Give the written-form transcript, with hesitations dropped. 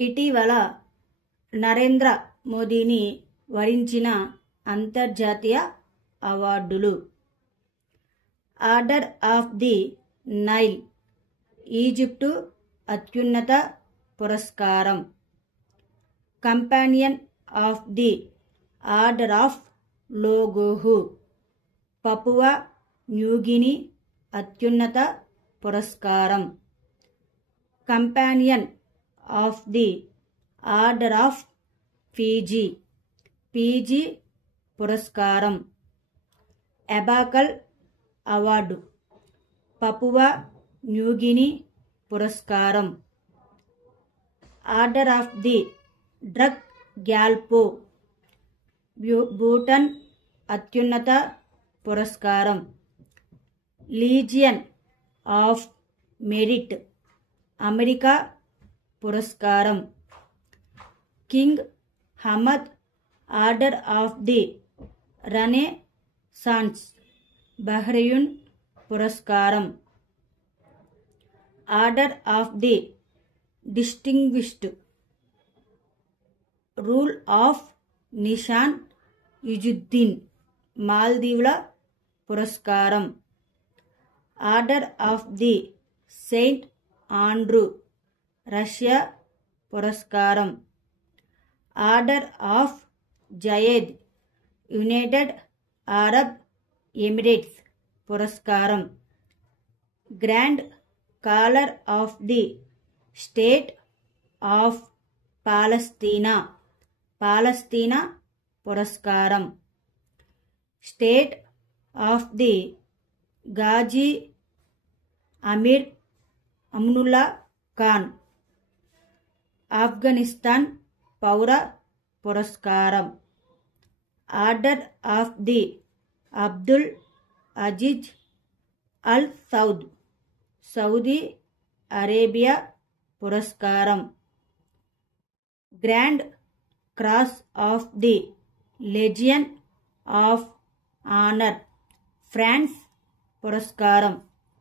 ఇటీవల నరేంద్ర మోదీని వరించిన అంతర్జాతీయ అవార్డులు. Order of the Nile Egypt అత్యున్నత పురస్కారం. Companion of the order of Logohu Papua New Guinea అత్యున్నత పురస్కారం. Companion of the order of Fiji Fiji పురస్కారం. అబాకల్ అవార్డు పపువా న్యూగిని పురస్కారం. Order of the Druk Gyalpo Bhutan అత్యున్నత పురస్కారం. లీజియన్ ఆఫ్ మెరిట్ అమెరికా పురస్కారం. King Hamad order of the renaissance Bahrain పురస్కారం. Order of the distinguished rule of Nishan Izzuddeen మాల్దీవుల పురస్కారం. Order of the saint Andrew Russia పురస్కారం. Order of Zayed United Arab Emirates పురస్కారం. Grand collar of the state of Palestine Palestine పురస్కారం. State of the Ghazi Amir Amanullah Khan Afghanistan పౌర పురస్కారం. Order of the Abdul Aziz Al Saud Saudi Arabia పురస్కారం. Grand cross of the legion of honour France పురస్కారం.